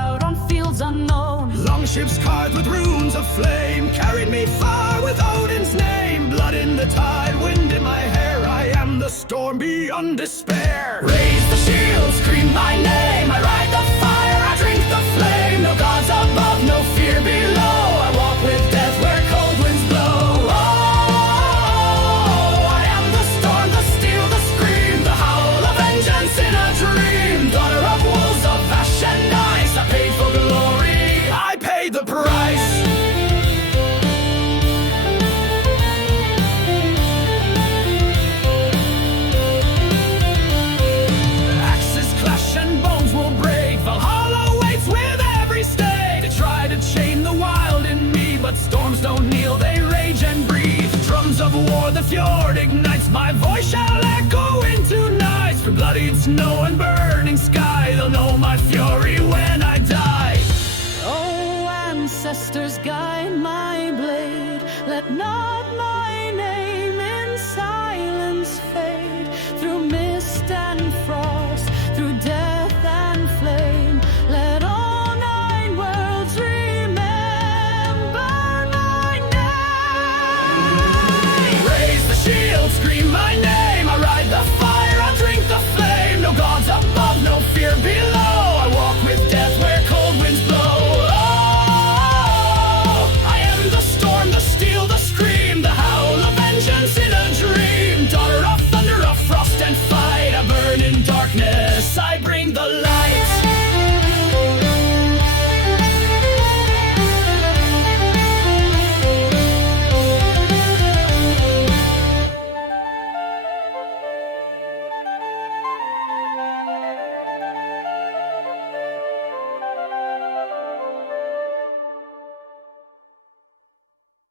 out on fields unknown. Long ships carved with runes of flame carried me far with Odin's name. Blood in the tide, wind in my hair, I am the storm beyond despair. Raise the shield, scream my name, I ride the fire, I drink the flame. No gods above, no fear below, I walk with death where cold winds blow. Oh, I am the storm, the steel, the scream, the howl of vengeance in a dream. Daughter of wolves, of ash and ice, I paid for glory, I paid the price. Axes clash and bones will break, Valhalla waits with every stake. They try to chain the wild in me, but storms don't kneel, they rage and breathe. Drums of war, the fjord ignites, my voice shall echo into nights. Through bloodied snow and burning sky, they'll know my fury when